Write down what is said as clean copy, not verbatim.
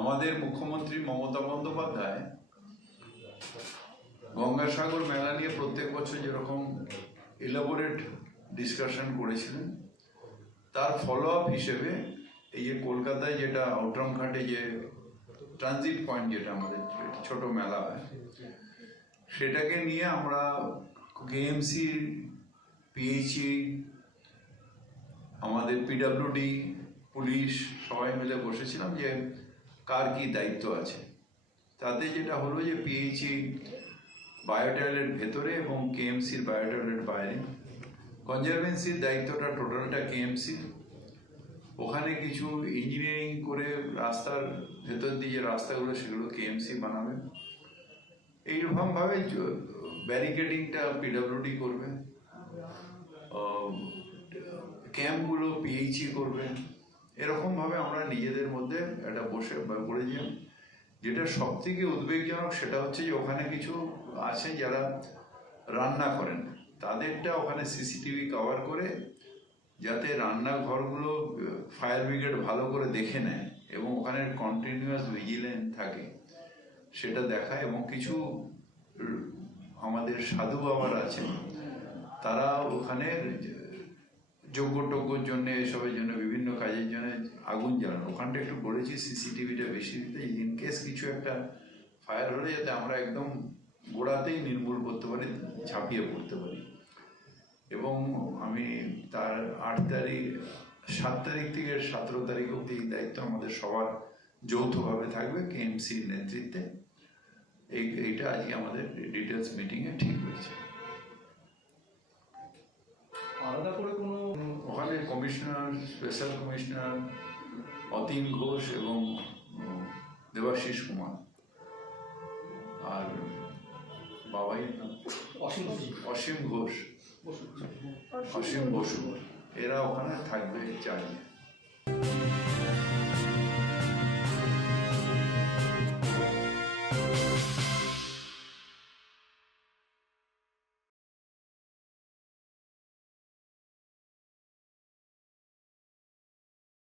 আমাদের মুখ্যমন্ত্রী মমতা বন্দ্যোপাধ্যায় গঙ্গাসাগর মেলা নিয়ে প্রত্যেক বছর যেরকম এলাবোরেট ডিসকাশন করেছিলেন, তার ফলো আপ হিসেবে এই যে কলকাতায় যেটা আউটরাম ঘাটে যে ট্রানজিট পয়েন্ট, যেটা আমাদের ছোট মেলা হয়, সেটাকে নিয়ে আমরা কেএমসি, পিএইচই, আমাদের পিডব্লিউডি, পুলিশ সবাই মিলে বসেছিলাম যে কার কি দায়িত্ব আছে। তাতে যেটা হলো যে পিএইচই বায়োটয়লেট ভেতরে এবং কেএমসির বায়োটয়লেট বাইরে, কনজারভেন্সির দায়িত্বটা টোটালটা কেএমসি। ওখানে কিছু ইঞ্জিনিয়ারিং করে রাস্তার ভেতর দিয়ে যে রাস্তাগুলো সেগুলো কেএমসি বানাবে। এইরকমভাবে ব্যারিকেডিংটা পিডব্লিউডি করবে, ক্যাম্পগুলো পিএইচই করবে। এরকমভাবে আমরা নিজেদের মধ্যে একটা বসে করেছিলাম। যেটা সব থেকে উদ্বেগজনক সেটা হচ্ছে যে ওখানে কিছু আছে যারা রান্না করেন, তাদেরটা ওখানে সিসিটিভি কভার করে যাতে রান্নাঘরগুলো ফায়ার ব্রিগেড ভালো করে দেখে নেয় এবং ওখানে কন্টিনিউয়াস ভিজিলেন্স থাকে, সেটা দেখায়। এবং কিছু আমাদের সাধু বাবার আছে, তারা ওখানে যজ্ঞ-টজ্ঞর জন্য, এসবের জন্য, বিভিন্ন কাজের জন্য আগুন জ্বালানো। ওখানটা একটু করেছি সিসিটিভিটা বেশি দিতে, ইনকেস কিছু একটা ফায়ার হলে যাতে আমরা একদম গোড়াতেই নির্মূল করতে পারি, ঝাঁপিয়ে পড়তে পারি। এবং আমি তার 7 তারিখ থেকে 17 তারিখ অব্দি এই দায়িত্ব আমাদের সবার যৌথভাবে থাকবে কেএমসির নেতৃত্বে। এইটা আজকে আমাদের ডিটেলস মিটিংয়ে ঠিক হয়েছে। আলাদা করে কোনো ওখানে commissioner, special commissioner Atin Ghosh এবং দেবাশিস কুমার, আর বাবাই অসীম ঘোষ, অসীম বসু, এরা ওখানে থাকবে চালিয়ে।